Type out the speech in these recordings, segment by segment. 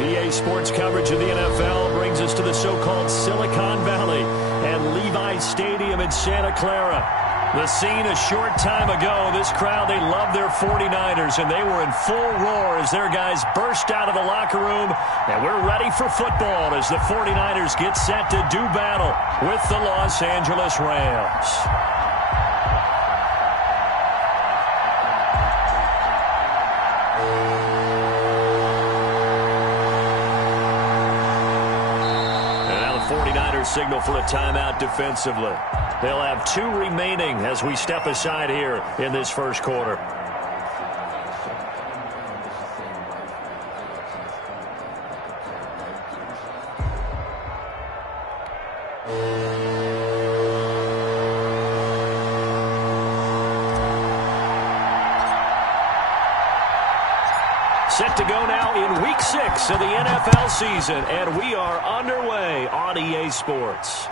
EA Sports coverage of the NFL brings us to the so-called Silicon Valley and Levi's Stadium in Santa Clara. The scene a short time ago, this crowd, they love their 49ers, and they were in full roar as their guys burst out of the locker room. And we're ready for football as the 49ers get set to do battle with the Los Angeles Rams. Signal for a timeout defensively. They'll have 2 remaining as we step aside here in this first quarter. Set to go now in Week 6 of the NFL season, and we are underway on EA Sports.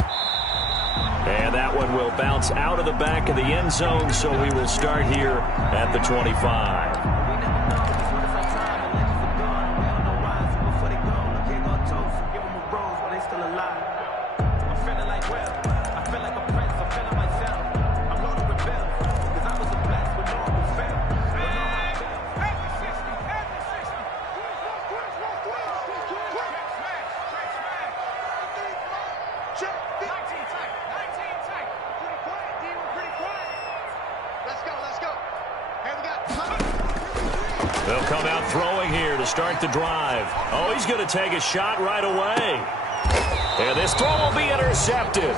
And that one will bounce out of the back of the end zone, so we will start here at the 25. They'll come out throwing here to start the drive. Oh, he's going to take a shot right away. And this throw will be intercepted.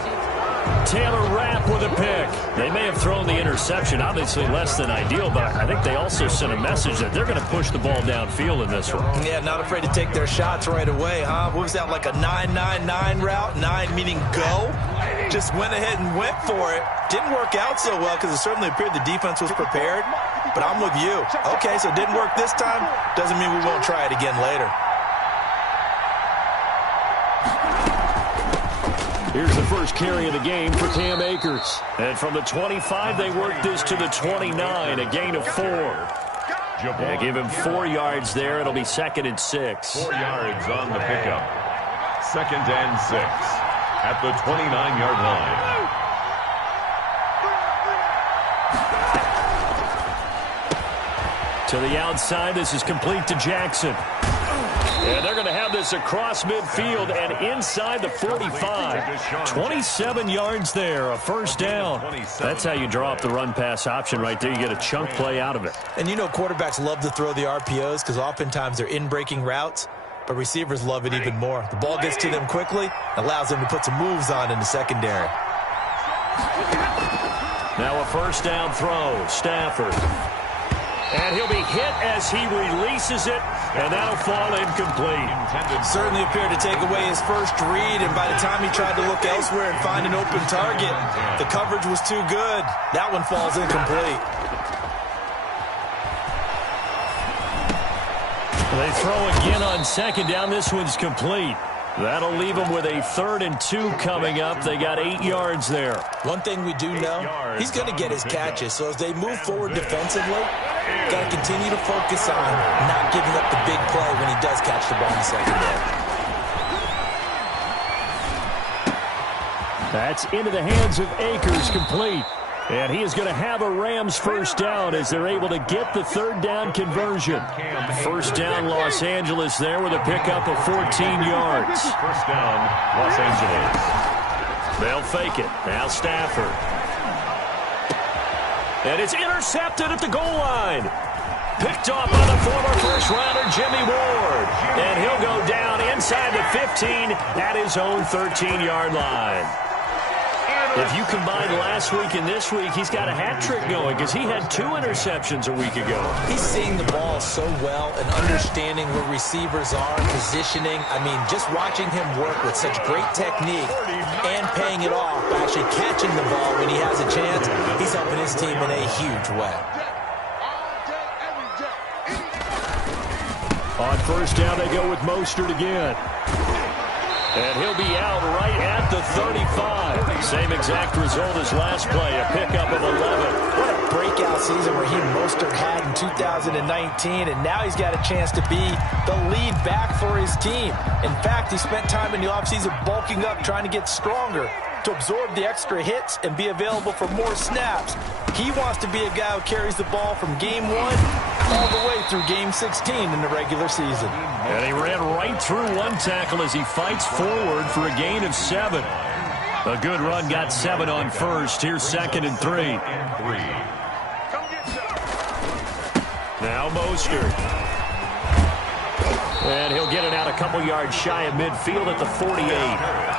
Taylor Rapp with a pick. They may have thrown the interception, obviously less than ideal, but I think they also sent a message that they're going to push the ball downfield in this one. Yeah, not afraid to take their shots right away, huh? What was that, like a 9-9-9 route? 9 meaning go? Just went ahead and went for it. Didn't work out so well because it certainly appeared the defense was prepared. But I'm with you. Okay, so it didn't work this time. Doesn't mean we won't try it again later. Here's the first carry of the game for Cam Akers. And from the 25, they work this to the 29, a gain of 4. Yeah, give him 4 yards there. It'll be 2nd and 6. 4 yards on the pickup. 2nd and 6 at the 29-yard line. To the outside, this is complete to Jackson. And they're going to have this across midfield and inside the 45. 27 yards there, a first down. That's how you draw up the run-pass option right there. You get a chunk play out of it. And you know quarterbacks love to throw the RPOs because oftentimes they're in-breaking routes, but receivers love it even more. The ball gets to them quickly, allows them to put some moves on in the secondary. Now a first down throw, Stafford. And he'll be hit as he releases it, and that'll fall incomplete. Certainly appeared to take away his first read, and by the time he tried to look elsewhere and find an open target, the coverage was too good. That one falls incomplete. They throw again on 2nd down. This one's complete. That'll leave them with a 3rd and 2 coming up. They got 8 yards there. One thing we do know, he's going to get his catches. So as they move forward defensively, got to continue to focus on not giving up the big play when he does catch the ball in the secondary. That's into the hands of Akers, complete. And he is going to have a Rams first down as they're able to get the 3rd down conversion. First down, Los Angeles there with a pickup of 14 yards. First down, Los Angeles. They'll fake it. Now Stafford. And it's intercepted at the goal line. Picked off by the former first-rounder Jimmy Ward. And he'll go down inside the 15 at his own 13-yard line. If you combine last week and this week, he's got a hat trick going because he had 2 interceptions a week ago. He's seeing the ball so well and understanding where receivers are, positioning. I mean, just watching him work with such great technique and paying it off by actually catching the ball when he has a chance, he's helping his team in a huge way. On first down, they go with Mostert again. And he'll be out right at the 35. Same exact result as last play, a pickup of 11. What a breakout season Raheem Mostert had in 2019, and now he's got a chance to be the lead back for his team. In fact, he spent time in the offseason bulking up, trying to get stronger to absorb the extra hits and be available for more snaps. He wants to be a guy who carries the ball from game 1 all the way through game 16 in the regular season. And he ran right through one tackle as he fights forward for a gain of 7. A good run, got 7 on first. Here's 2nd and 3. Now Mostert. And he'll get it out a couple yards shy of midfield at the 48.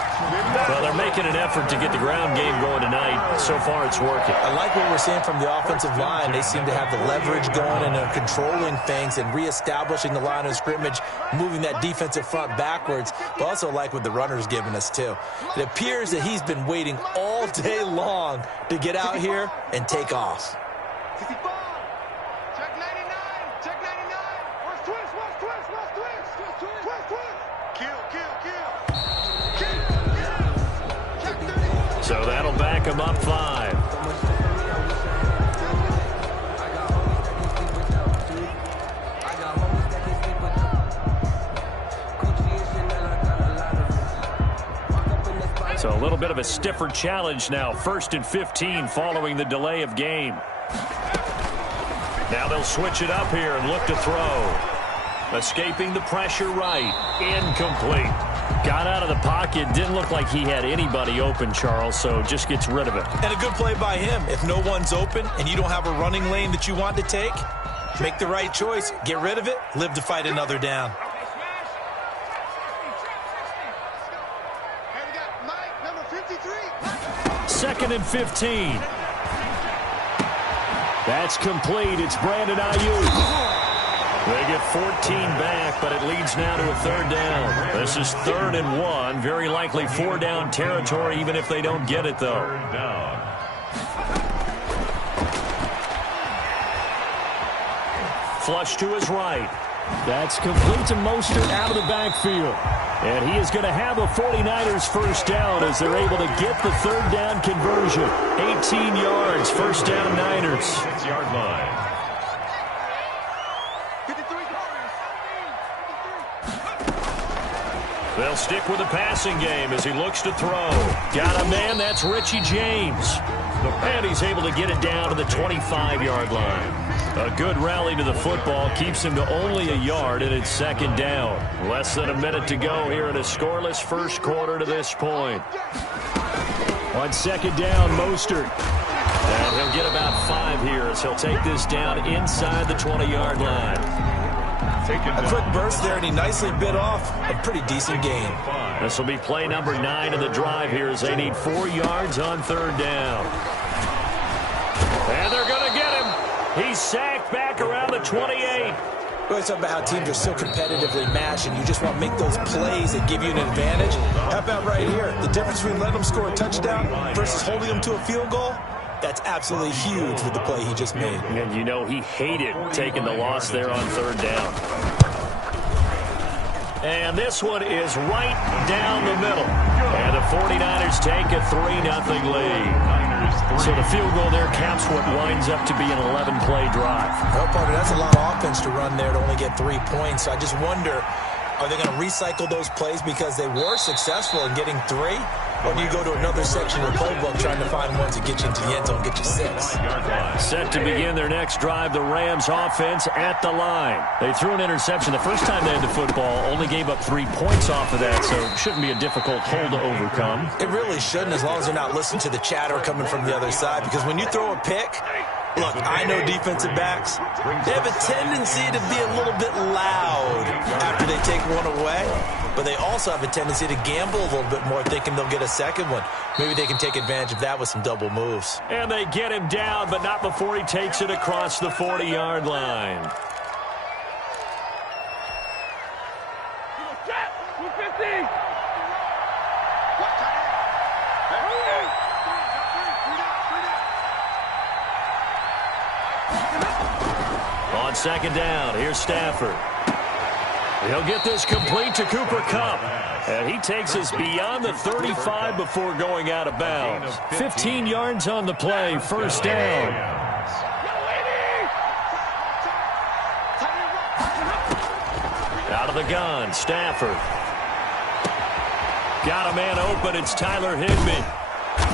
Well, they're making an effort to get the ground game going tonight. So far, it's working. I like what we're seeing from the offensive line. They seem to have the leverage going, and they're controlling things and reestablishing the line of scrimmage, moving that defensive front backwards. But also like what the runner's giving us, too. It appears that he's been waiting all day long to get out here and take off. So that'll back him up 5. So a little bit of a stiffer challenge now. 1st and 15 following the delay of game. Now they'll switch it up here and look to throw. Escaping the pressure right. Incomplete. Got out of the pocket. Didn't look like he had anybody open, Charles, so just gets rid of it. And a good play by him. If no one's open and you don't have a running lane that you want to take, make the right choice. Get rid of it. Live to fight another down. Second and 15. That's complete. It's Brandon Ayuk. They get 14 back, but it leads now to a 3rd down. This is 3rd and 1. Very likely 4-down territory, even if they don't get it, though. 3rd down. Flush to his right. That's complete to Mostert out of the backfield. And he is going to have a 49ers 1st down as they're able to get the 3rd down conversion. 18 yards, 1st down Niners. 6-yard line. They'll stick with the passing game as he looks to throw. Got a man, that's Richie James. And he's able to get it down to the 25-yard line. A good rally to the football keeps him to only a yard, and it's 2nd down. Less than a minute to go here in a scoreless first quarter to this point. On 2nd down, Mostert. And he'll get about 5 here as he'll take this down inside the 20-yard line. A quick burst there, and he nicely bit off a pretty decent gain. This will be play number 9 of the drive here as they need 4 yards on 3rd down. And they're going to get him. He's sacked back around the 28. We always talk about how teams are so competitively matched, and you just want to make those plays that give you an advantage. How about right here? The difference between letting them score a touchdown versus holding them to a field goal? That's absolutely huge with the play he just made. And you know he hated taking the loss there on 3rd down. And this one is right down the middle. And the 49ers take a 3-0 lead. So the field goal there caps what winds up to be an 11-play drive. Well, partner, that's a lot of offense to run there to only get 3 points. So I just wonder, are they going to recycle those plays because they were successful in getting 3? Or do you go to another section of the playbook trying to find ones that get you into the end zone, get you 6? Set to begin their next drive, the Rams offense at the line. They threw an interception the first time they had the football, only gave up 3 points off of that, so it shouldn't be a difficult hole to overcome. It really shouldn't, as long as they're not listening to the chatter coming from the other side, because when you throw a pick, look, I know defensive backs, they have a tendency to be a little bit loud after they take one away, but they also have a tendency to gamble a little bit more, thinking they'll get a second one. Maybe they can take advantage of that with some double moves. And they get him down, but not before he takes it across the 40-yard line. On 2nd down, here's Stafford. He'll get this complete to Cooper Kupp. And he takes us beyond the 35 before going out of bounds. 15 yards on the play, 1st down. Out of the gun, Stafford. Got a man open. It's Tyler Higbee.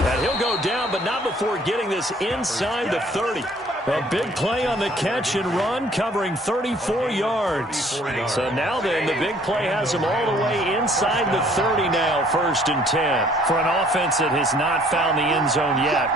And he'll go down, but not before getting this inside the 30. A big play on the catch and run, covering 34 yards. So now then, the big play has him all the way inside the 30 now, 1st and 10. For an offense that has not found the end zone yet,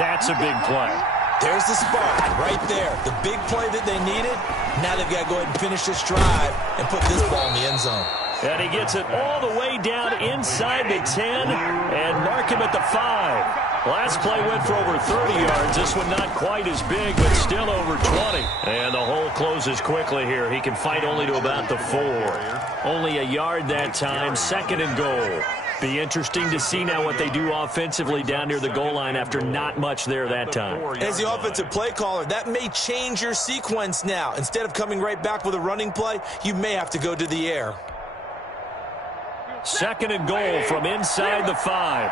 that's a big play. There's the spark right there. The big play that they needed. Now they've got to go ahead and finish this drive and put this ball in the end zone. And he gets it all the way down inside the 10 and mark him at the 5. Last play went for over 30 yards. This one not quite as big, but still over 20. And the hole closes quickly here. He can fight only to about the 4. Only a yard that time, 2nd and goal. Be interesting to see now what they do offensively down near the goal line after not much there that time. As the offensive play caller, that may change your sequence now. Instead of coming right back with a running play, you may have to go to the air. 2nd and goal from inside the 5.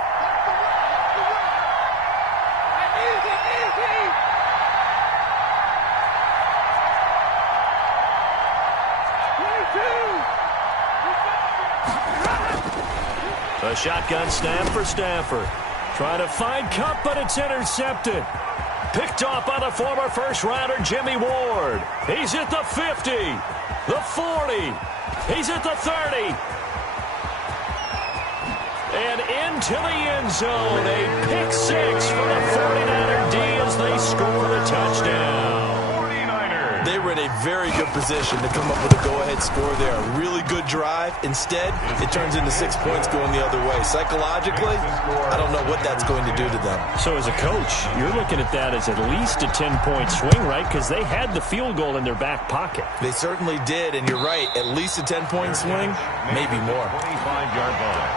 A shotgun snap for Stafford. Trying to find Kupp, but it's intercepted. Picked off by the former first-rounder Jimmy Ward. He's at the 50, the 40. He's at the 30. And into the end zone. A pick 6 for the 49er D as they score the touchdown. They were in a very good position to come up with a go-ahead score there. A really good drive. Instead, it turns into 6 points going the other way. Psychologically, I don't know what that's going to do to them. So as a coach, you're looking at that as at least a 10-point swing, right? Because they had the field goal in their back pocket. They certainly did, and you're right. At least a 10-point swing, maybe more. 25-yard line.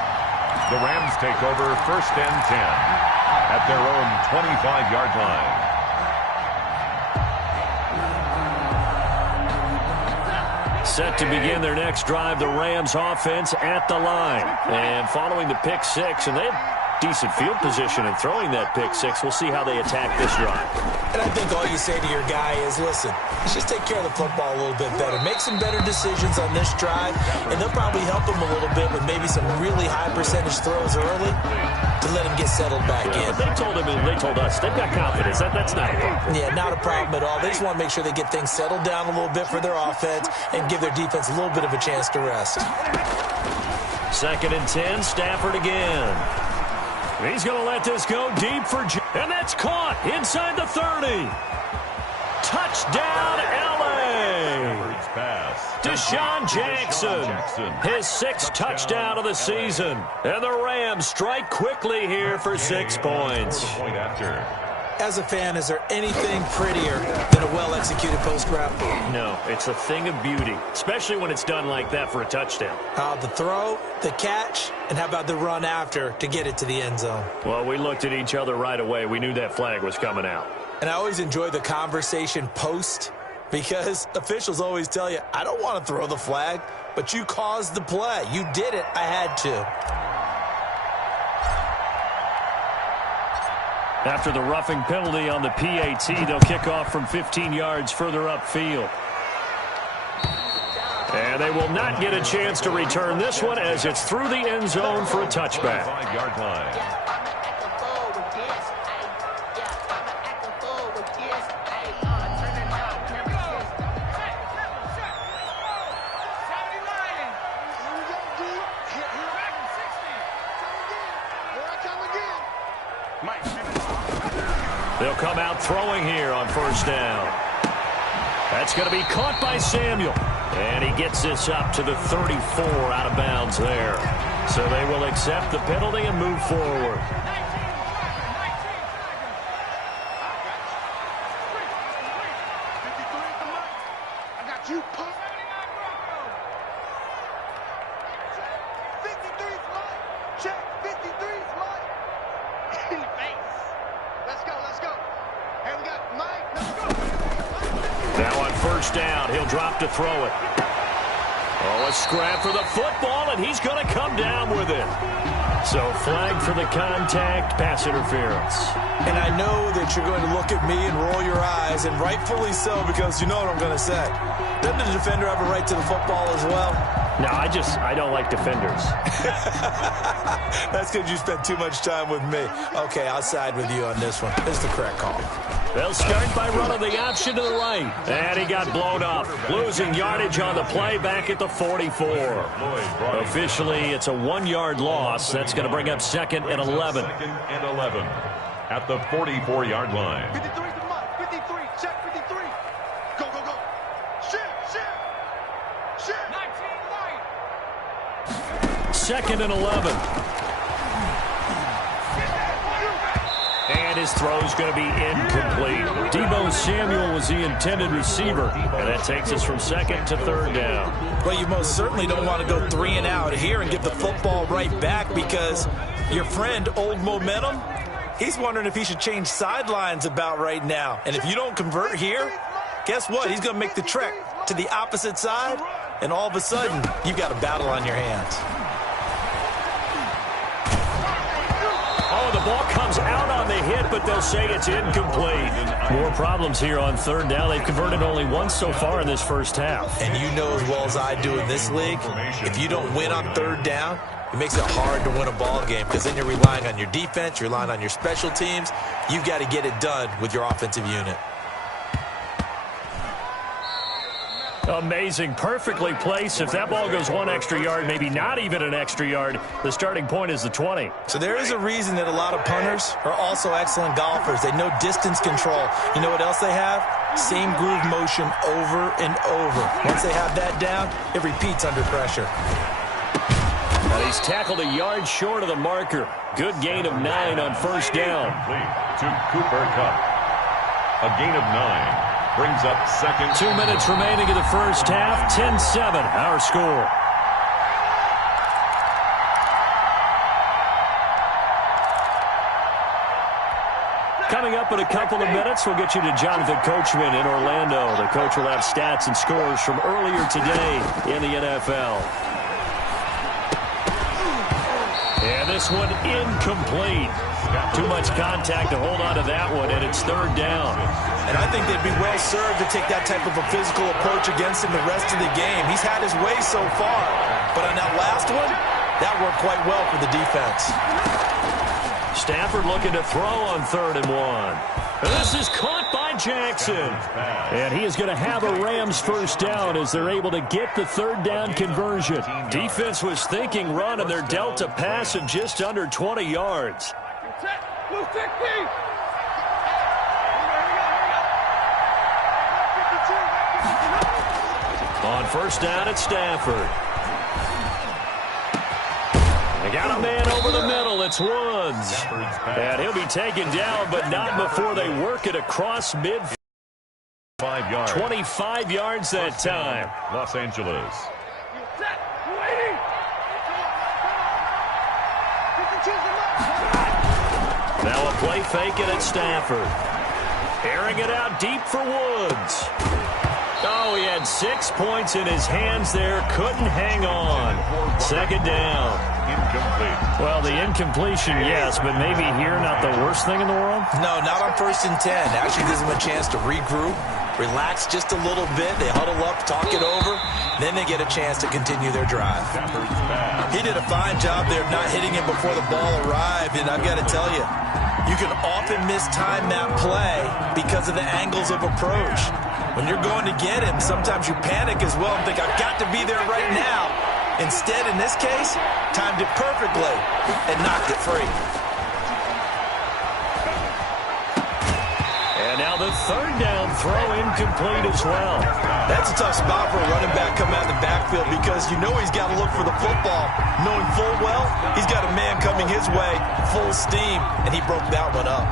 The Rams take over 1st and 10 at their own 25-yard line. Set to begin their next drive, the Rams offense at the line. And following the pick 6, and they have decent field position in throwing that pick 6. We'll see how they attack this drive. And I think all you say to your guy is, listen, let's just take care of the football a little bit better. Make some better decisions on this drive, and they'll probably help him a little bit with maybe some really high percentage throws early to let him get settled back in. But they told him and they told us they've got confidence. That's not a problem. Yeah, not a problem at all. They just want to make sure they get things settled down a little bit for their offense and give their defense a little bit of a chance to rest. 2nd and 10, Stafford again. He's going to let this go deep for and that's caught inside the 30. Touchdown, L.A. Deshaun Jackson, his 6th touchdown of the season. And the Rams strike quickly here for 6 points. As a fan, is there anything prettier than a well-executed post route? No, it's a thing of beauty, especially when it's done like that for a touchdown. The throw, the catch, and how about the run after to get it to the end zone? Well, we looked at each other right away. We knew that flag was coming out. And I always enjoy the conversation post because officials always tell you, I don't want to throw the flag, but you caused the play. You did it. I had to. After the roughing penalty on the PAT, they'll kick off from 15 yards further upfield. And they will not get a chance to return this one as it's through the end zone for a touchback. 5-yard line. They'll come out throwing here on 1st down. That's going to be caught by Samuel. And he gets this up to the 34 out of bounds there. So they will accept the penalty and move forward. To throw it. Oh, a scrap for the football, and he's going to come down with it. So flag for the contact, pass interference. And I know that you're going to look at me and roll your eyes, and rightfully so, because you know what I'm going to say. Doesn't the defender have a right to the football as well? No, I don't like defenders. That's because you spent too much time with me. Okay, I'll side with you on this one. This is the correct call. They'll start by running the option to the right. And he got blown up. Losing yardage on the play back at the 44. Officially, it's a 1-yard loss. That's going to bring up 2nd and 11. 2nd and 11 at the 44-yard line. 53 to the mark. 53. Check 53. Go, go, go. Shift, shift. Shift. 19 right. 2nd and 11. And his throw's going to be incomplete. Deebo Samuel was the intended receiver. And that takes us from 2nd to 3rd down. Well, you most certainly don't want to go 3 and out here and give the football right back, because your friend, Old Momentum, he's wondering if he should change sidelines about right now. And if you don't convert here, guess what? He's going to make the trek to the opposite side, and all of a sudden, you've got a battle on your hands. Oh, the ball comes out on the hit, but they'll say it's incomplete. More problems here on 3rd down. They've converted only once so far in this first half. And you know as well as I do in this league, if you don't win on 3rd down, it makes it hard to win a ball game, because then you're relying on your defense, you're relying on your special teams. You've got to get it done with your offensive unit. Amazing. Perfectly placed. If that ball goes 1 extra yard, maybe not even an extra yard, the starting point is the 20. So there is a reason that a lot of punters are also excellent golfers. They know distance control. You know what else they have? Same groove motion over and over. Once they have that down, it repeats under pressure. And he's tackled a yard short of the marker. Good gain of 9 on 1st down. To Cooper Kupp. A gain of 9. Brings up 2nd. 2 minutes remaining in the first half. 10-7, our score. Coming up in a couple of minutes, we'll get you to Jonathan Coachman in Orlando. The coach will have stats and scores from earlier today in the NFL. And this one incomplete. Too much contact to hold on to that one, and it's 3rd down. And I think they'd be well served to take that type of a physical approach against him the rest of the game. He's had his way so far, but on that last one, that worked quite well for the defense. Stafford looking to throw on 3rd and 1. And this is caught by Jackson. And he is going to have a Rams first down as they're able to get the 3rd down conversion. Defense was thinking run, and they're dealt a pass of just under 20 yards. On 1st down at Stafford. They got a man over the middle. It's Woods. And he'll be taken down, but not before they work it across mid. 5 yards. 25 yards that time. Los Angeles. Now a play fake it at Stafford. Airing it out deep for Woods. Oh, he had 6 points in his hands there. Couldn't hang on. 2nd down. Incomplete. Well, the incompletion, yes, but maybe here not the worst thing in the world? No, not on 1st and 10. Actually gives them a chance to regroup, relax just a little bit. They huddle up, talk it over. Then they get a chance to continue their drive. He did a fine job there of not hitting him before the ball arrived. And I've got to tell you, you can often mistime that play because of the angles of approach. When you're going to get him, sometimes you panic as well and think, I've got to be there right now. Instead, in this case, timed it perfectly and knocked it free. And now the 3rd down throw incomplete as well. That's a tough spot for a running back coming out of the backfield, because you know he's got to look for the football, knowing full well he's got a man coming his way full steam, and he broke that one up.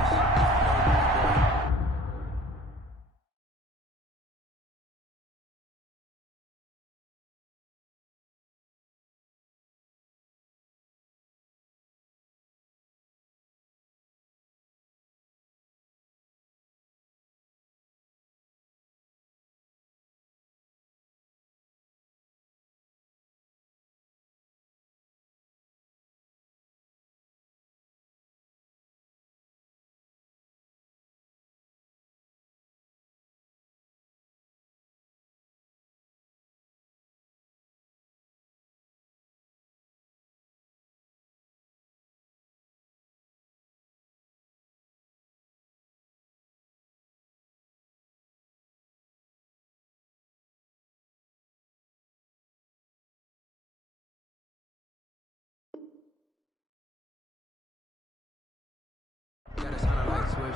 The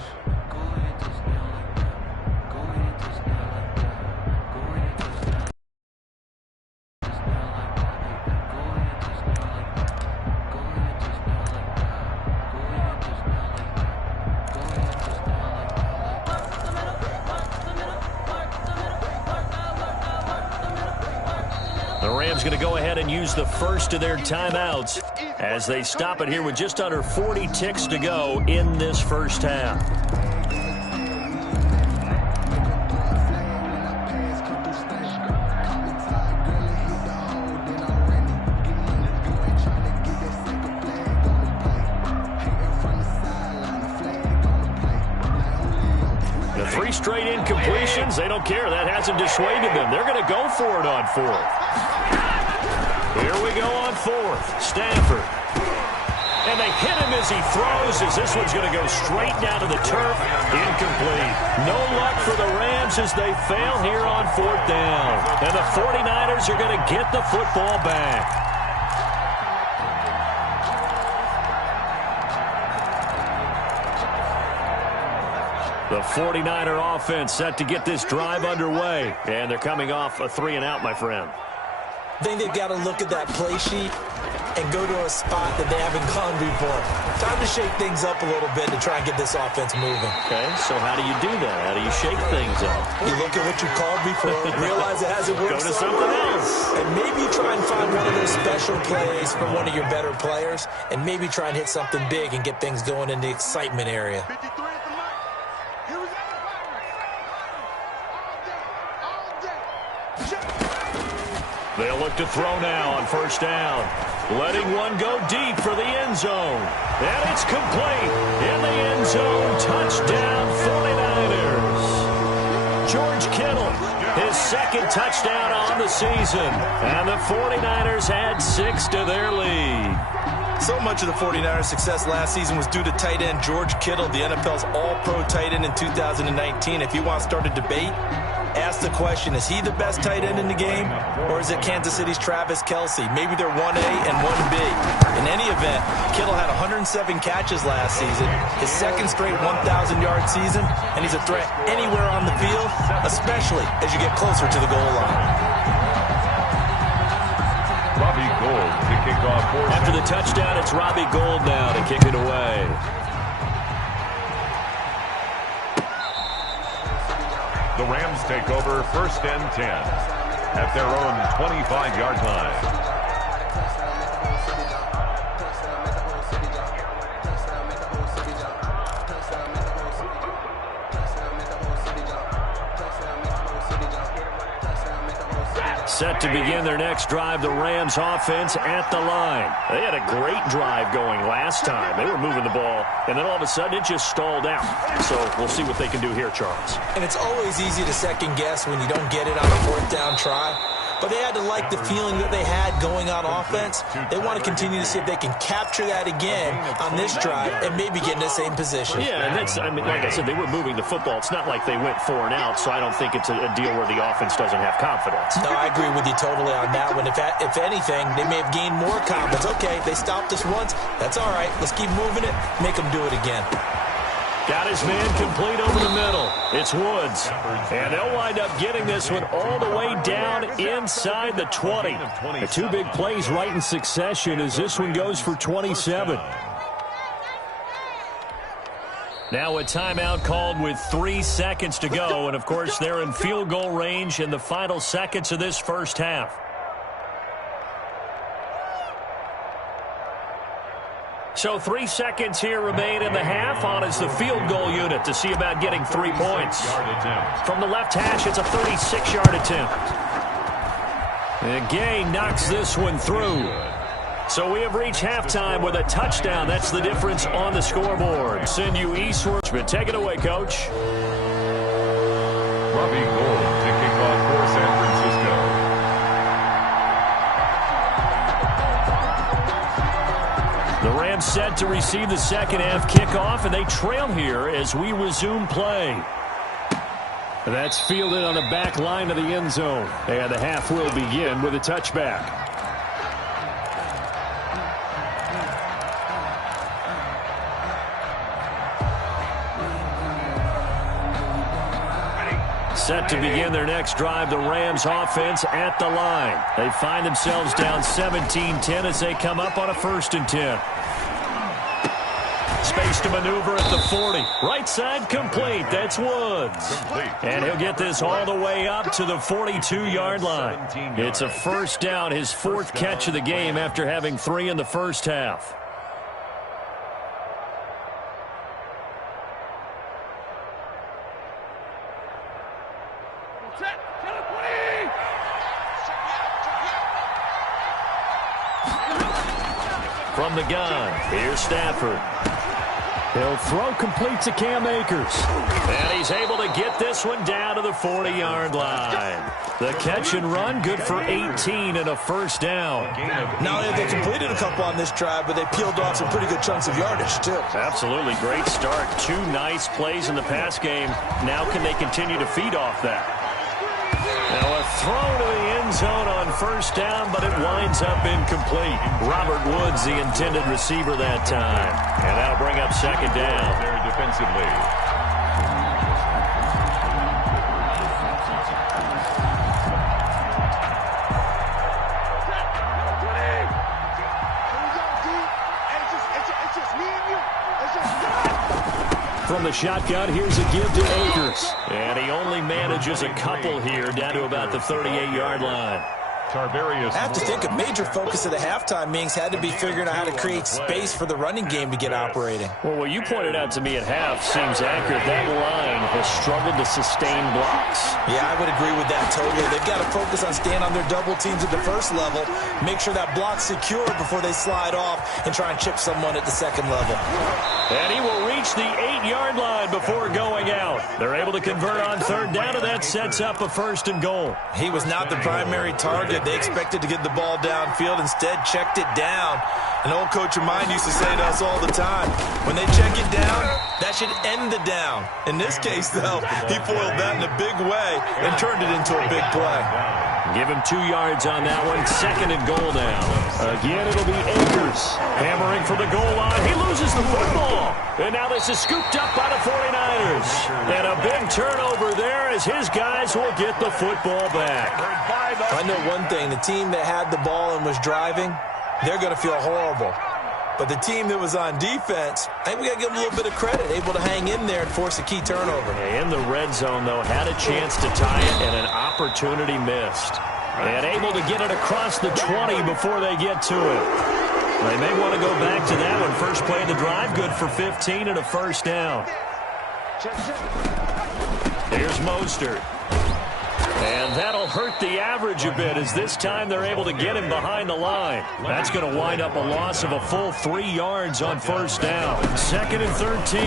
Rams going to go ahead and use the first of their timeouts as they stop it here with just under 40 ticks to go in this first half. The 3 straight incompletions, they don't care. That hasn't dissuaded them. They're going to go for it on 4th. Here we go on 4th. Stafford. And they hit him as he throws, as this one's going to go straight down to the turf. Incomplete. No luck for the Rams as they fail here on 4th down. And the 49ers are going to get the football back. The 49er offense set to get this drive underway. And they're coming off a 3-and-out, my friend. I think they've got to look at that play sheet and go to a spot that they haven't gone before. Time to shake things up a little bit to try and get this offense moving. Okay, so how do you do that? How do you shake things up? You look at what you called before, realize it hasn't worked. Go to something else. And maybe try and find one of those special plays from one of your better players, and maybe try and hit something big and get things going in the excitement area. 53 at the mic. Here we go. All day. Check. They'll look to throw now on 1st down. Letting one go deep for the end zone. And it's complete. In the end zone, touchdown 49ers. George Kittle, his 2nd touchdown on the season. And the 49ers add 6 to their lead. So much of the 49ers' success last season was due to tight end George Kittle, the NFL's all-pro tight end in 2019. If you want to start a debate, ask the question, is he the best tight end in the game, or is it Kansas City's Travis Kelce? Maybe they're 1A and 1B. In any event, Kittle had 107 catches last season, his 2nd straight 1,000-yard season, and he's a threat anywhere on the field, especially as you get closer to the goal line. Robbie Gould to kick off. After the touchdown, it's Robbie Gould now to kick it away. The Rams take over 1st and 10 at their own 25-yard line. Set to begin their next drive, the Rams offense at the line. They had a great drive going last time. They were moving the ball, and then all of a sudden it just stalled out. So we'll see what they can do here, Charles. And it's always easy to second guess when you don't get it on a 4th down try. But they had to like the feeling that they had going on offense. They want to continue to see if they can capture that again on this drive and maybe get in the same position. Yeah, and that's, I mean, like I said, they were moving the football. It's not like they went 4 and out, so I don't think it's a deal where the offense doesn't have confidence. No, I agree with you totally on that one. If anything, they may have gained more confidence. Okay, they stopped us once. That's all right. Let's keep moving it. Make them do it again. Got his man complete over the middle. It's Woods. And they'll wind up getting this one all the way down inside the 20. The 2 big plays right in succession as this one goes for 27. Now a timeout called with 3 seconds to go. And, of course, they're in field goal range in the final seconds of this first half. So 3 seconds here remain in the half. On is the field goal unit to see about getting 3 points. From the left hash, it's a 36-yard attempt. And Gay knocks this one through. So we have reached halftime with a touchdown. That's the difference on the scoreboard. Send you eastward. Take it away, Coach. Robbie Gould to kick off for San Francisco. The Rams set to receive the second half kickoff, and they trail here as we resume play. That's fielded on the back line of the end zone. And the half will begin with a touchback. Set to begin their next drive, the Rams offense at the line. They find themselves down 17-10 as they come up on a 1st and 10. Space to maneuver at the 40. Right side complete. That's Woods. And he'll get this all the way up to the 42-yard line. It's a 1st down, his 4th catch of the game after having 3 in the first half. From the gun, here's Stafford. He'll throw complete to Cam Akers. And he's able to get this one down to the 40-yard line. The catch and run, good for 18 and a 1st down. Not only have they completed a couple on this drive, but they peeled off some pretty good chunks of yardage, too. Absolutely. Great start. 2 nice plays in the pass game. Now can they continue to feed off that? Now a throw to the end zone on 1st down, but it winds up incomplete. Robert Woods, the intended receiver that time. And that'll bring up 2nd down. There defensively. From the shotgun, here's a give to Akers. And he only manages a couple here down to about the 38-yard line. I have to think a major focus of the halftime meetings had to be figuring out how to create space for the running game to get operating. Well, what you pointed out to me at half seems accurate. That line has struggled to sustain blocks. Yeah, I would agree with that totally. They've got to focus on staying on their double teams at the first level, make sure that block's secure before they slide off and try and chip someone at the second level. And he will reach the 8-yard line before going out. They're able to convert on 3rd down, and that sets up a 1st and goal. He was not the primary target. They expected to get the ball downfield, instead checked it down. An old coach of mine used to say to us all the time, when they check it down, that should end the down. In this case, though, he foiled that in a big way and turned it into a big play. Give him 2 yards on that one. 2nd and goal now. Again, it'll be Akers. Hammering for the goal line. He loses the football. And now this is scooped up by the 49ers. And a big turnover there as his guys will get the football back. I know one thing. The team that had the ball and was driving, they're going to feel horrible. But the team that was on defense, I think we got to give them a little bit of credit, able to hang in there and force a key turnover. In the red zone, though, had a chance to tie it and an opportunity missed. And able to get it across the 20 before they get to it. They may want to go back to that one. First play of the drive, good for 15 and a 1st down. Here's Mostert. And that'll hurt the average a bit as this time they're able to get him behind the line. That's going to wind up a loss of a full 3 yards on 1st down. 2nd and 13.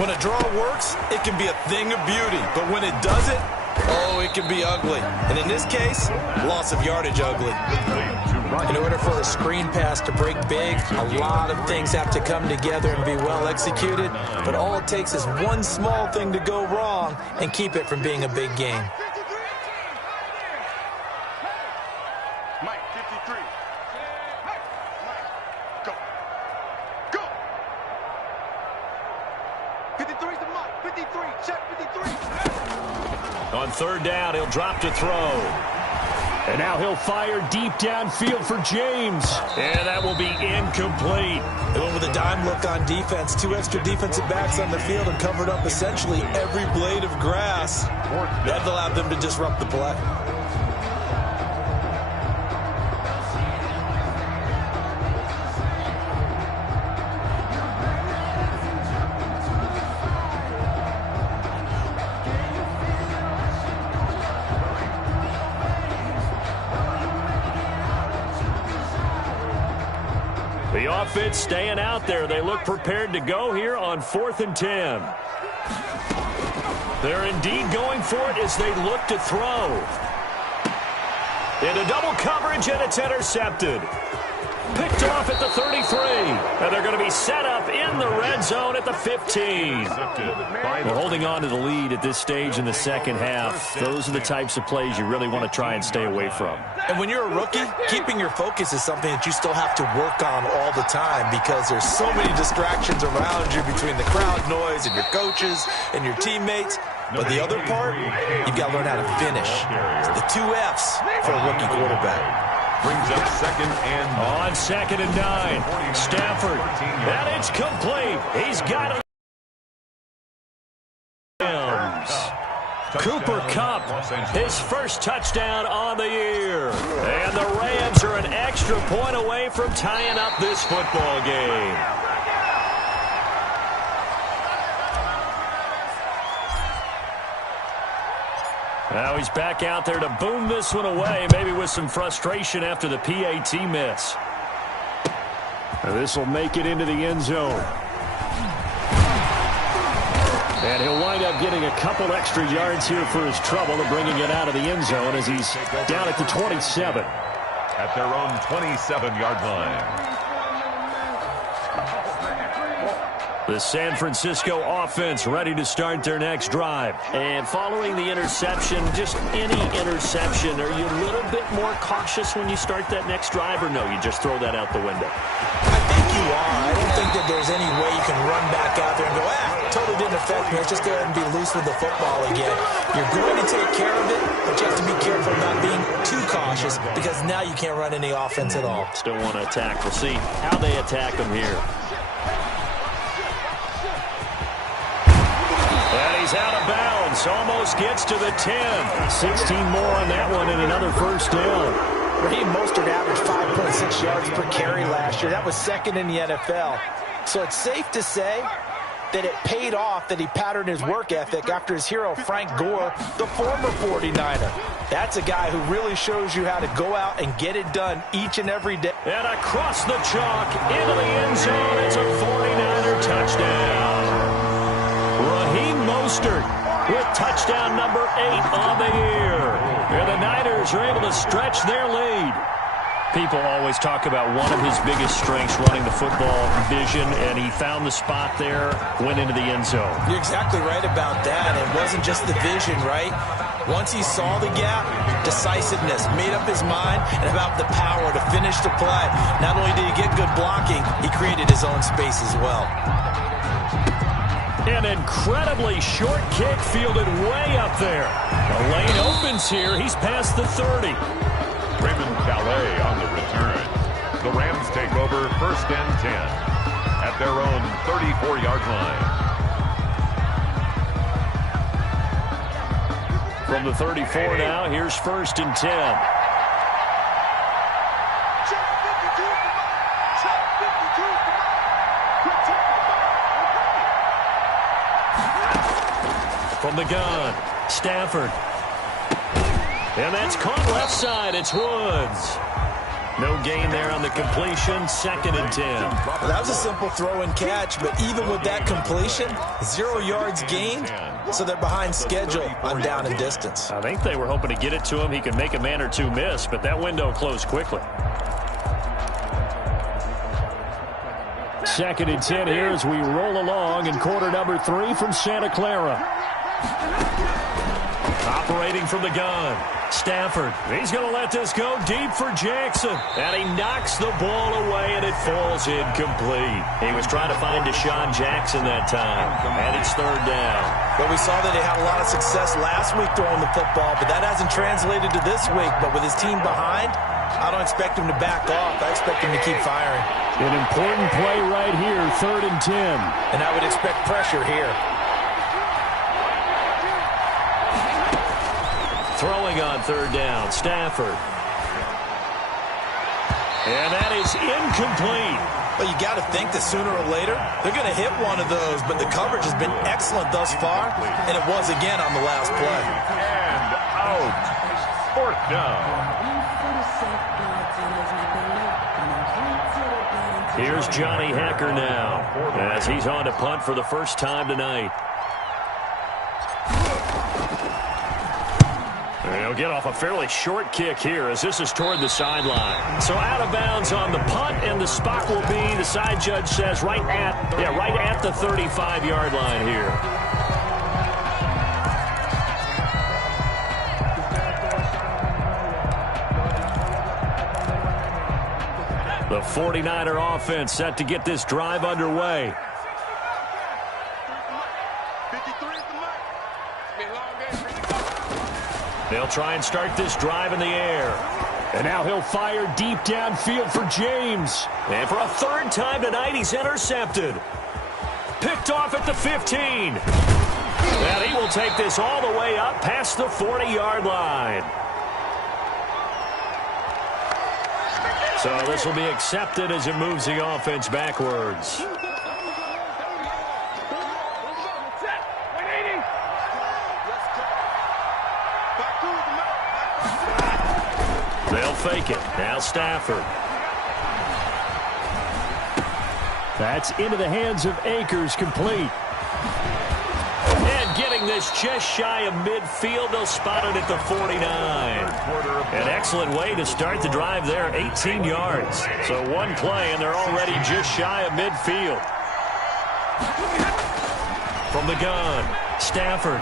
When a draw works, it can be a thing of beauty. But when it doesn't, oh, it can be ugly. And in this case, loss of yardage ugly. In order for a screen pass to break big, a lot of things have to come together and be well executed. But all it takes is one small thing to go wrong and keep it from being a big game. Mike, 53. Go. Go. 53 to Mike. 53. Check 53. On 3rd down, he'll drop to throw. And now he'll fire deep downfield for James. And that will be incomplete. They went with a dime look on defense. 2 extra defensive backs on the field and covered up essentially every blade of grass. That allowed them to disrupt the play. The offense staying out there. They look prepared to go here on 4th and 10. They're indeed going for it as they look to throw. Into double coverage, and it's intercepted. Picked off at the 33. And they're going to be set up in the red zone at the 15. Well, holding on to the lead at this stage in the second half, those are the types of plays you really want to try and stay away from. And when you're a rookie, keeping your focus is something that you still have to work on all the time because there's so many distractions around you between the crowd noise and your coaches and your teammates. But the other part, you've got to learn how to finish. The 2 F's for a rookie quarterback. Brings up 2nd and 9. On 2nd and 9, Stafford. And it's complete. He's got it. Cooper Kupp, his first touchdown on the year. And the Rams are an extra point away from tying up this football game. Now he's back out there to boom this one away, maybe with some frustration after the PAT miss. This will make it into the end zone. And he'll wind up getting a couple extra yards here for his trouble and bringing it out of the end zone as he's down at the 27. At their own 27-yard line. The San Francisco offense ready to start their next drive. And following the interception, just any interception, are you a little bit more cautious when you start that next drive, or no, you just throw that out the window? I think you are. I don't think that there's any way you can run back out there and go, totally didn't affect me. Let's just go ahead and be loose with the football again. You're going to take care of it, but you have to be careful about being too cautious because now you can't run any offense at all. Still want to attack. We'll see how they attack them here. And he's out of bounds. Almost gets to the 10. 16 more on that one and another first down. Raheem Mostert averaged 5.6 yards per carry last year. That was 2nd in the NFL. So it's safe to say that it paid off that he patterned his work ethic after his hero Frank Gore, the former 49er. That's a guy who really shows you how to go out and get it done each and every day. And across the chalk into the end zone. It's a 49er touchdown. Raheem Mostert with touchdown number 8 on the year. And the Niners are able to stretch their lead. People always talk about one of his biggest strengths running the football, vision, and he found the spot there, went into the end zone. You're exactly right about that. It wasn't just the vision, right? Once he saw the gap, decisiveness, made up his mind, and about the power to finish the play. Not only did he get good blocking, he created his own space as well. An incredibly short kick fielded way up there. The lane opens here. He's past the 30. Raymond Calais on the return. The Rams take over 1st and 10 at their own 34-yard line. From the 34 now, here's 1st and 10. From the gun, Stafford. And that's caught left side. It's Woods. No gain there on the completion. 2nd and 10. Well, that was a simple throw and catch, but even with that completion, 0 yards gained, so they're behind schedule on down and distance. I think they were hoping to get it to him. He could make a man or two miss, but that window closed quickly. 2nd and 10 here as we roll along in quarter number 3 from Santa Clara. Operating from the gun, Stafford. He's going to let this go deep for Jackson. And he knocks the ball away, and it falls incomplete. He was trying to find Deshaun Jackson that time. And it's 3rd down. Well, we saw that they had a lot of success last week throwing the football, but that hasn't translated to this week. But with his team behind, I don't expect him to back off. I expect him to keep firing. An important play right here, 3rd and 10. And I would expect pressure here. Throwing on 3rd down, Stafford. And that is incomplete. Well, you got to think that sooner or later, they're going to hit one of those, but the coverage has been excellent thus far, and it was again on the last play. And out. 4th down. Here's Johnny Hacker now, as he's on to punt for the first time tonight. He'll get off a fairly short kick here as this is toward the sideline. So out of bounds on the punt, and the spot will be, the side judge says, right at the 35-yard line here. The 49er offense set to get this drive underway. 53 at the mark. They'll try and start this drive in the air. And now he'll fire deep downfield for James. And for a third time tonight, he's intercepted. Picked off at the 15. And he will take this all the way up past the 40-yard line. So this will be accepted as it moves the offense backwards. They'll fake it. Now Stafford. That's into the hands of Akers, complete. And getting this just shy of midfield, they'll spot it at the 49. An excellent way to start the drive there, 18 yards. So one play, and they're already just shy of midfield. From the gun, Stafford.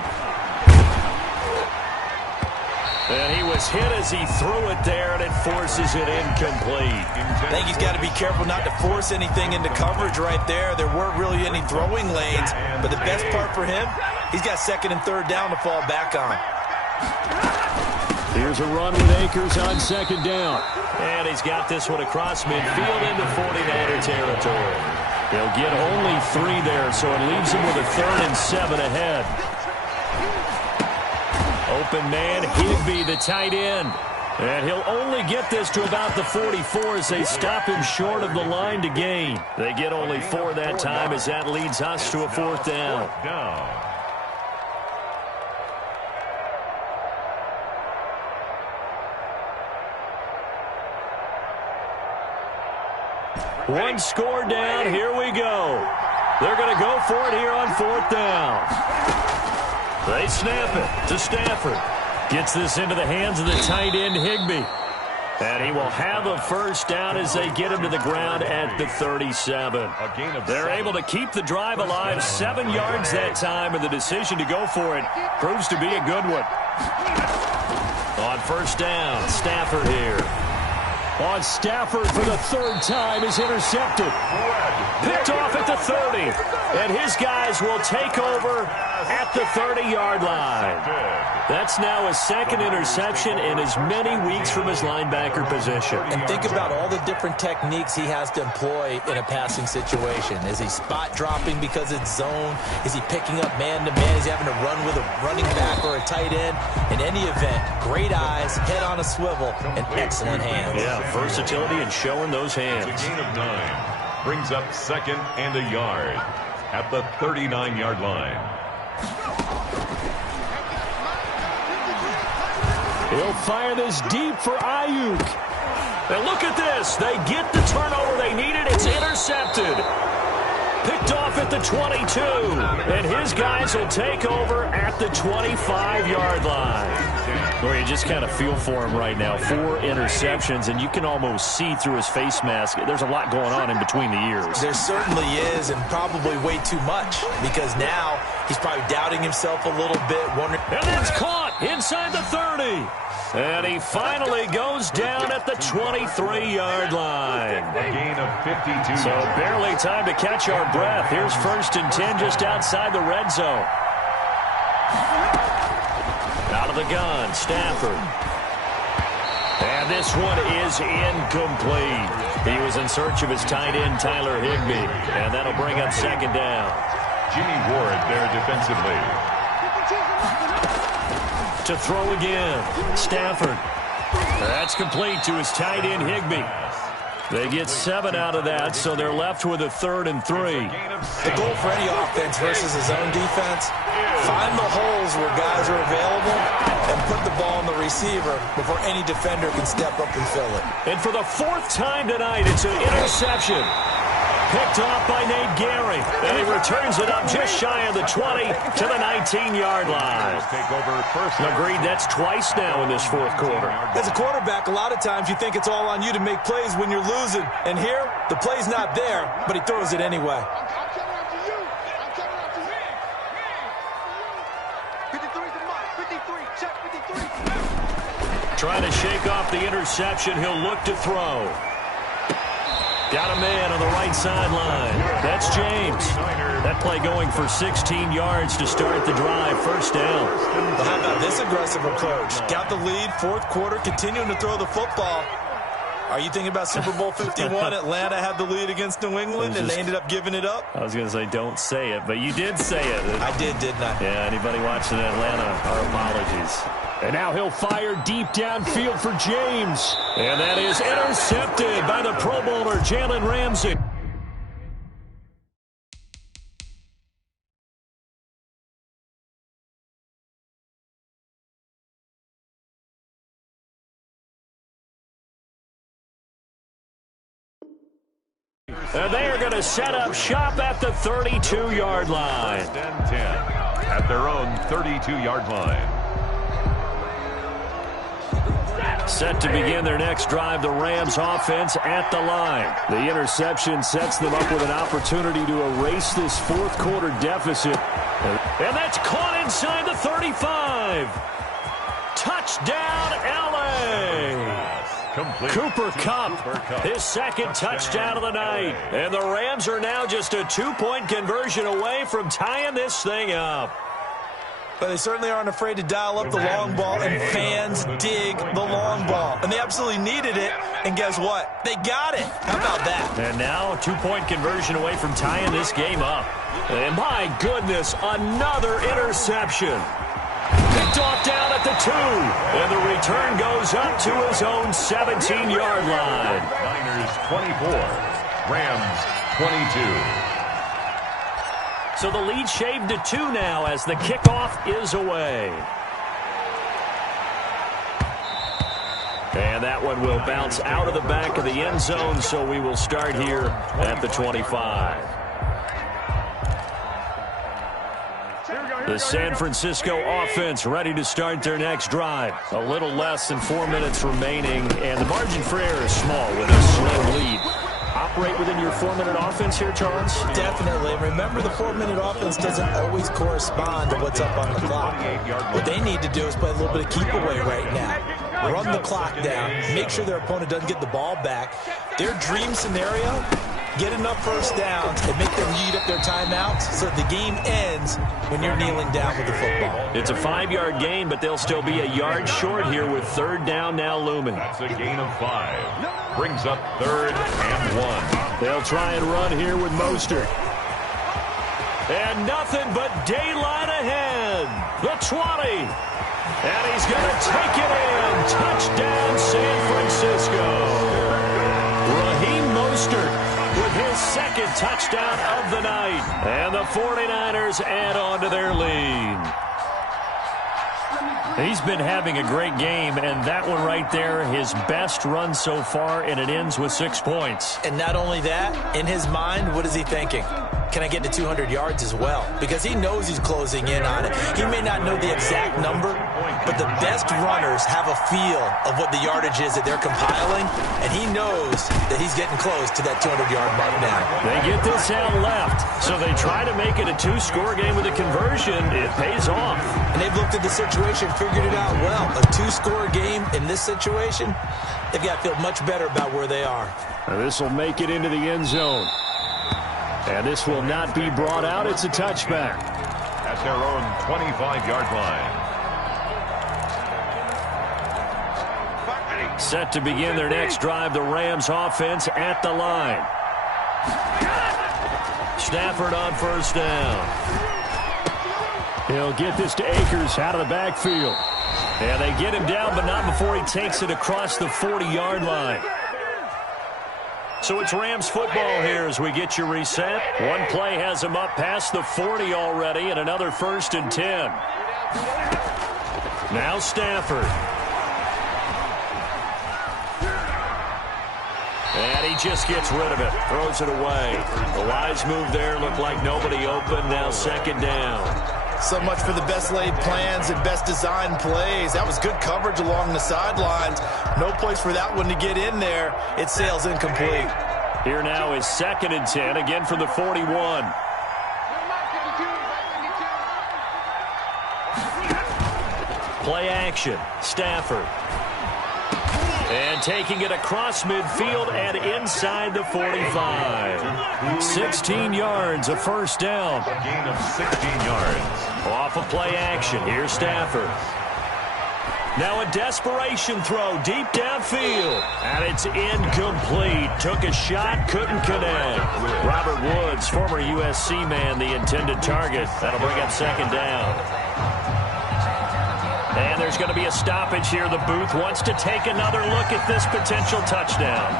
And he was hit as he threw it there, and it forces it incomplete. I think he's got to be careful not to force anything into coverage right there. There weren't really any throwing lanes, but the best part for him, he's got second and third down to fall back on. Here's a run with Akers on second down. And he's got this one across midfield into 49er territory. He'll get only 3 there, so it leaves him with a 3rd and 7 ahead. Open man, Higbee, the tight end. And he'll only get this to about the 44 as they stop him short of the line to gain. They get only 4 that time as that leads us to a 4th down. One score down. Here we go. They're going to go for it here on 4th down. They snap it to Stafford. Gets this into the hands of the tight end, Higbee. And he will have a first down as they get him to the ground at the 37. They're able to keep the drive alive, 7 yards that time, and the decision to go for it proves to be a good one. On first down, Stafford here. On Stafford for the 3rd time is intercepted. Picked off at the 30. And his guys will take over at the 30-yard line. That's now his 2nd interception in as many weeks from his linebacker position. And think about all the different techniques he has to employ in a passing situation. Is he spot dropping because it's zone? Is he picking up man-to-man? Is he having to run with a running back or a tight end? In any event, great eyes, head on a swivel, and excellent hands. Yeah, versatility and showing those hands. A gain of 9 brings up 2nd and a yard at the 39-yard line. He'll fire this deep for Ayuk. And look at this. They get the turnover they needed. It's intercepted. Picked off at the 22. And his guys will take over at the 25-yard line. Where you just kind of feel for him right now. 4 interceptions, and you can almost see through his face mask. There's a lot going on in between the ears. There certainly is, and probably way too much. Because now he's probably doubting himself a little bit. Wondering. And that's caught inside the 30. And he finally goes down at the 23-yard line. A gain of 52. So barely time to catch our breath. Here's 1st and 10 just outside the red zone. Out of the gun, Stafford. And this one is incomplete. He was in search of his tight end, Tyler Higbee. And that'll bring up 2nd down. Jimmy Ward there defensively. To throw again, Stafford. That's complete to his tight end, Higbee. They get 7 out of that, so they're left with a 3rd and 3. The goal for any offense versus his own defense, find the holes where guys are available and put the ball on the receiver before any defender can step up and fill it. And for the 4th time tonight, it's an interception. Picked off by Nate Gary. And he returns it up just shy of the 20 to the 19-yard line. Take over first. Agreed, that's twice now in this 4th quarter. As a quarterback, a lot of times you think it's all on you to make plays when you're losing. And here, the play's not there, but he throws it anyway. I'm coming after you. I'm coming after you. 53's the mark. 53. Check 53. Trying to shake off the interception. He'll look to throw. Got a man on the right sideline. That's James. That play going for 16 yards to start the drive. First down. Well, how about this aggressive approach? Got the lead, fourth quarter, continuing to throw the football. Are you thinking about Super Bowl 51? Atlanta had the lead against New England, and they ended up giving it up? I was going to say, don't say it, but you did say it. I did, didn't I? Yeah, anybody watching Atlanta, our apologies. And now he'll fire deep downfield for James. And that is intercepted by the Pro Bowler, Jalen Ramsey. And they are going to set up shop at the 32-yard line. First and 10 at their own 32-yard line. Set to begin their next drive, the Rams offense at the line. The interception sets them up with an opportunity to erase this fourth quarter deficit. And that's caught inside the 35. Touchdown, L.A. Complete Cooper Kupp, his second touchdown of the night. And the Rams are now just a two-point conversion away from tying this thing up. But they certainly aren't afraid to dial up the long ball, and fans dig the long ball. And they absolutely needed it, and guess what? They got it. How about that? And now a two-point conversion away from tying this game up. And my goodness, another interception. Picked off down at the 2. And the return goes up to his own 17-yard line. Niners 24, Rams 22. So the lead shaved to 2 now as the kickoff is away. And that one will bounce out of the back of the end zone, so we will start here at the 25. The San Francisco offense ready to start their next drive. A little less than 4 minutes remaining, and the margin for error is small with a slim lead. Operate within your 4-minute offense here, Charles? Definitely. Remember, the 4-minute offense doesn't always correspond to what's up on the clock. What they need to do is play a little bit of keep away right now. Run the clock down. Make sure their opponent doesn't get the ball back. Their dream scenario, get enough first downs and make them eat up their timeouts so that the game ends when you're kneeling down with the football. It's a 5-yard gain, but they'll still be a yard short here with third down now looming. That's a gain of 5. Brings up 3rd and 1. They'll try and run here with Mostert. And nothing but daylight ahead. The 20. And he's going to take it in. Touchdown, San Francisco. Raheem Mostert with his second touchdown of the night. And the 49ers add on to their lead. He's been having a great game, and that one right there, his best run so far, and it ends with 6 points. And not only that, in his mind, what is he thinking? Can I get to 200 yards as well? Because he knows he's closing in on it. He may not know the exact number, but the best runners have a feel of what the yardage is that they're compiling, and he knows that he's getting close to that 200-yard mark now. They get this out left, so they try to make it a 2-score game with a conversion. It pays off. And they've looked at the situation, figured it out well. A 2-score game in this situation, they've got to feel much better about where they are. This will make it into the end zone. And this will not be brought out. It's a touchback. At their own 25-yard line. Set to begin their next drive, the Rams offense at the line. Stafford on first down. He'll get this to Akers out of the backfield. And they get him down, but not before he takes it across the 40-yard line. So it's Rams football here as we get you reset. One play has him up past the 40 already, and another 1st and 10. Now Stafford. And he just gets rid of it, throws it away. The wise move there, looked like nobody open, now 2nd down. So much for the best laid plans and best designed plays. That was good coverage along the sidelines. No place for that one to get in there. It sails incomplete. Here now is 2nd and 10, again from the 41. Play action, Stafford. And taking it across midfield and inside the 45. 16 yards, a first down. A gain of 16 yards. Off of play action. Here's Stafford. Now a desperation throw deep downfield. And it's incomplete. Took a shot, couldn't connect. Robert Woods, former USC man, the intended target. That'll bring up second down. And there's going to be a stoppage here. The booth wants to take another look at this potential touchdown.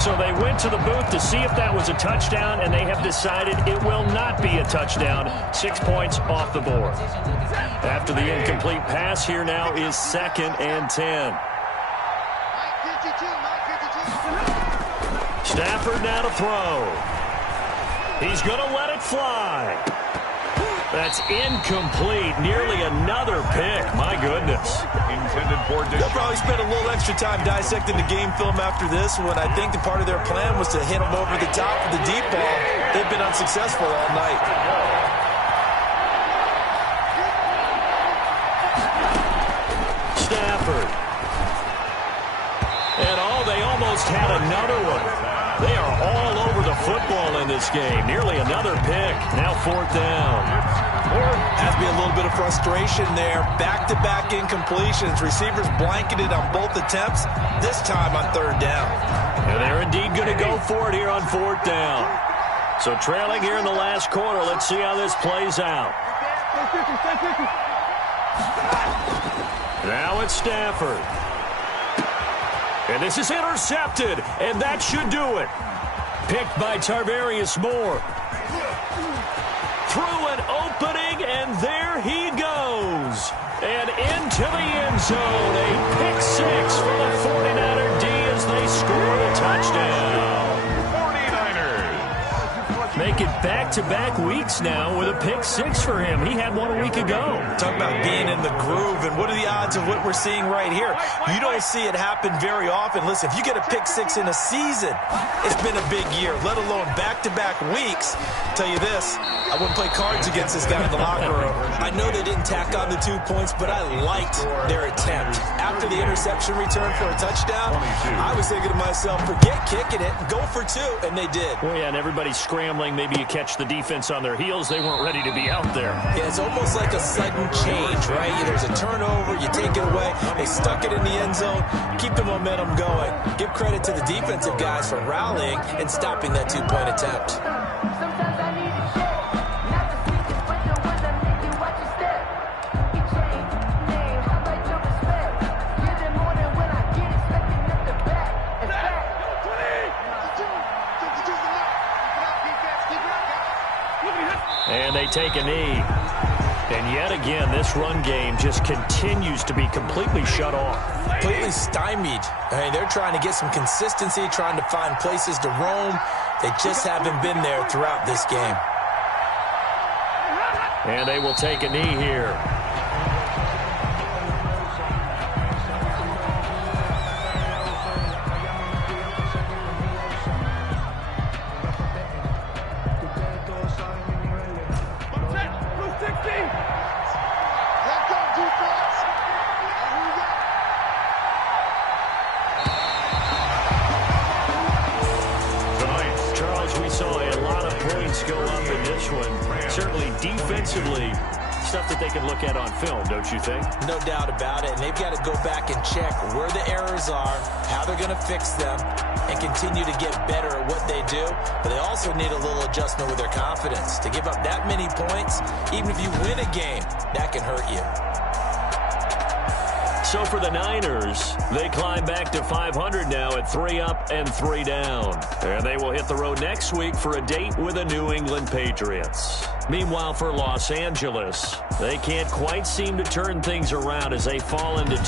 So they went to the booth to see if that was a touchdown, and they have decided it will not be a touchdown. 6 points off the board. After the incomplete pass, here now is 2nd and 10. Stafford now to throw. He's going to let it fly. That's incomplete. Nearly another pick. My goodness. Intended for They'll probably spend a little extra time dissecting the game film after this one. I think the part of their plan was to hit them over the top of the deep ball. They've been unsuccessful all night. Stafford. And they almost had another one. They are all over the football in this game. Nearly another pick. Now 4th down. Has to be a little bit of frustration there. Back-to-back incompletions. Receivers blanketed on both attempts, this time on 3rd down. And they're indeed going to go for it here on 4th down. So trailing here in the last quarter. Let's see how this plays out. Now it's Stafford. And this is intercepted, and that should do it. Picked by Tarvarius Moore. Through an opening, and there he goes. And into the end zone. A pick 6 for the 49er D as they score the touchdown. 49ers. Make it back-to-back weeks now with a pick 6 for him. He had one a week ago. Talk about being in the groove, and what are the odds of what we're seeing right here? You don't see it happen very often. Listen, if you get a pick 6 in a season, it's been a big year, let alone back-to-back weeks. Tell you this, I wouldn't play cards against this guy in the locker room. I know they didn't tack on the 2 points, but I liked their attempt. After the interception return for a touchdown, I was thinking to myself, forget kicking it, go for 2, and they did. Well, yeah, and everybody's scrambling. Maybe you catch the defense on their heels. They weren't ready to be out there. Yeah, it's almost like a sudden change, right? There's a turnover, you take it away, they stuck it in the end zone, keep the momentum going. Give credit to the defensive guys for rallying and stopping that 2-point attempt. And they take a knee. And yet again, this run game just continues to be completely shut off. Completely stymied. I mean, they're trying to get some consistency, trying to find places to roam. They just haven't been there throughout this game. And they will take a knee here. Defensively, stuff that they can look at on film, don't you think? No doubt about it. And they've got to go back and check where the errors are, how they're going to fix them, and continue to get better at what they do. But they also need a little adjustment with their confidence. To give up that many points, even if you win a game, that can hurt you. So for the Niners, they climb back to 500 now at 3 up and 3 down. And they will hit the road next week for a date with the New England Patriots. Meanwhile, for Los Angeles, they can't quite seem to turn things around as they fall into